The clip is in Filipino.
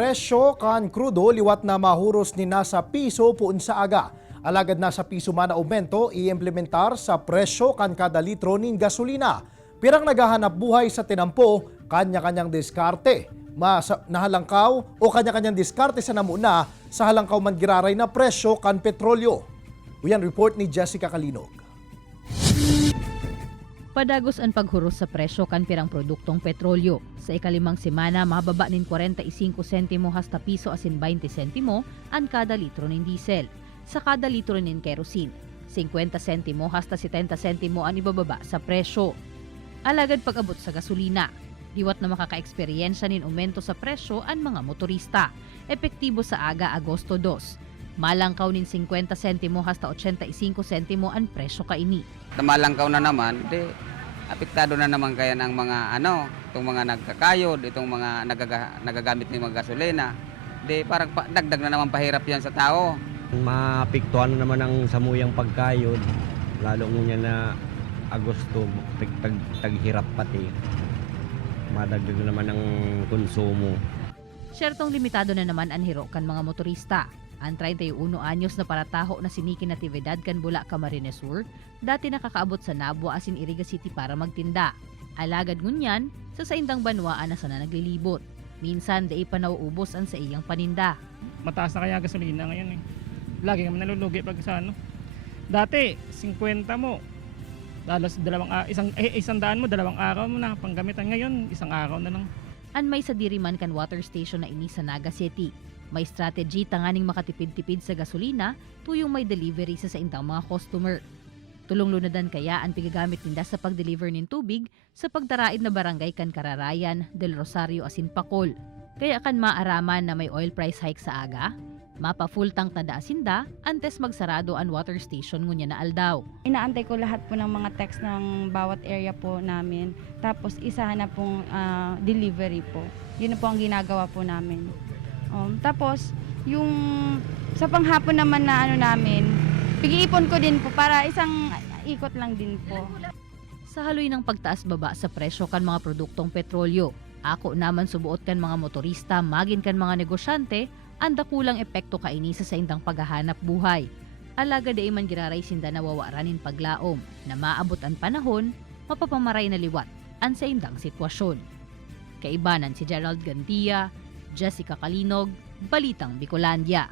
Presyo kan krudo liwat na mahuros ni nasa piso puun sa aga. Alagad nasa piso man na aumento i-implementar sa presyo kan kada litro ning gasolina. Pirang naghahanap buhay sa tinampo, kanya-kanyang diskarte. Nahalangkaw o kanya-kanyang diskarte sa namuna sa halangkaw man giraray na presyo kan petrolyo. Uyan report ni Jessica Kalinog. Padagos ang paghuros sa presyo kan pirang produktong petrolyo. Sa ikalimang semana, mababa nin 45 sentimo hasta piso asin 20 sentimo ang kada litro ng diesel. Sa kada litro nin kerosene, 50 sentimo hasta 70 sentimo ang ibababa sa presyo. Alagad pag-abot sa gasolina, diwat na makaka-eksperyensya nin aumento sa presyo ang mga motorista. Epektibo sa aga Agosto 2. Malangkaw nin 50 sentimo hasta 85 sentimo ang presyo kaini. Malangkaw na naman, apektado na naman kaya ng mga itong mga nagkakayod, itong mga nagagamit ng mga gasolina. Parang dagdag na naman pahirap yan sa tao. Maapektuhan na naman ang samuyang pagkayod, lalo ngunyan na Agosto, taghirap pati. Madagdag na naman ang konsumo. Syertong limitado na naman ang hiro kan mga motorista. Ang 31 anyos na parataho na siniki natividad kan Bula Camarines Sur, dati nakakaabot sa Nabua asin Iriga City para magtinda. Alagad ngunyan, sa saindang banwaan na sana naglilibot. Minsan, di pa nauubos ang sa iyang paninda. Mataas na kaya gasolina ngayon eh. Lagi kami nalulugi pag sa Dati, 50 mo. Dalos isang daan mo, 2 araw mo na panggamitan. Ngayon, 1 araw na lang. An may sa diriman kan water station na ini sa Naga City. May strategy tanganing makatipid-tipid sa gasolina tuyong may delivery sa saindang mga customer. Tulong lunadan kaya ang pigagamit ninda sa pag-deliver nin tubig sa pagdaraid na barangay kan Kararayan, Del Rosario asin Pacol. Kaya kan maaraman na may oil price hike sa aga, mapa-full tank na daasinda antes magsarado ang water station ngunya na aldaw. Inaantay ko lahat po ng mga text ng bawat area po namin. Tapos isahan na pong delivery po. Yun na po ang ginagawa po namin. Tapos yung sa panghapon naman na namin, pag-iipon ko din po para isang ikot lang din po. Sa haloy ng pagtaas-baba sa presyo kan mga produktong petrolyo, ako naman subuot kan mga motorista, magin kan mga negosyante, anda kulang epekto kaini sa saindang paghahanap buhay. Alaga di man giraray sinda nawawaranin paglaom na maabot ang panahon, mapapamaray na liwat ang saindang sitwasyon. Kaibanan si Gerald Gandia, Jessica Kalinog, Balitang Bicolandia.